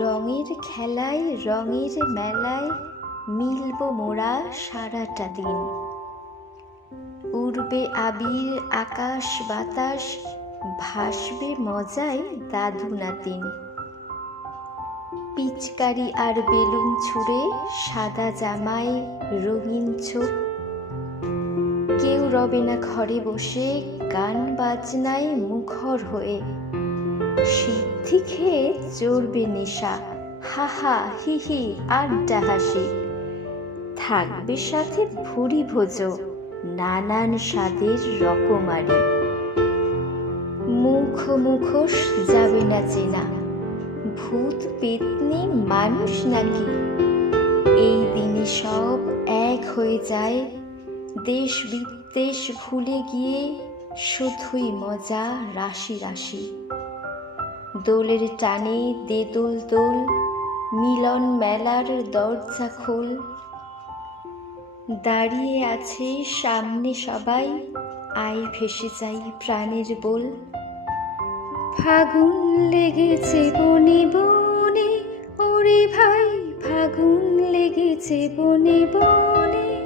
রঙের খেলায় রঙের মেলায় মিলব মোরা সারাটা দিন। উড়বে আবির আকাশ বাতাস, ভাসবে মজায় দাদু নাতিন। পিচকারি আর বেলুন ছুঁড়ে সাদা জামায় রঙিন ছোপ। কেউ রবে না ঘরে বসে গান বাজনায় মুখর হয়ে। সিদ্ধি খেয়ে চড়বে নেশা, হাহা হিহি আড্ডা হাসি। থাকবে সাথে ভুরি ভোজ, নানান স্বাদের রকমারি। মুখোশ যাবে না চেনা, ভূত পেতনি মানুষ নাকি। এই দিনে সব এক হয়ে যায়, দেশ বিদ্বেষ ভুলে গিয়ে শুধুই মজা রাশি রাশি। দোলের টানে দে দোল দোল, মিলন মেলার দরজা খোল। দাঁড়িয়ে আছে সামনে সবাই, আয় ভেসে যাই প্রাণের বোল। ফাগুন লেগেছে বনে বনে, ওরে ভাই ফাগুন লেগেছে বনে বনে।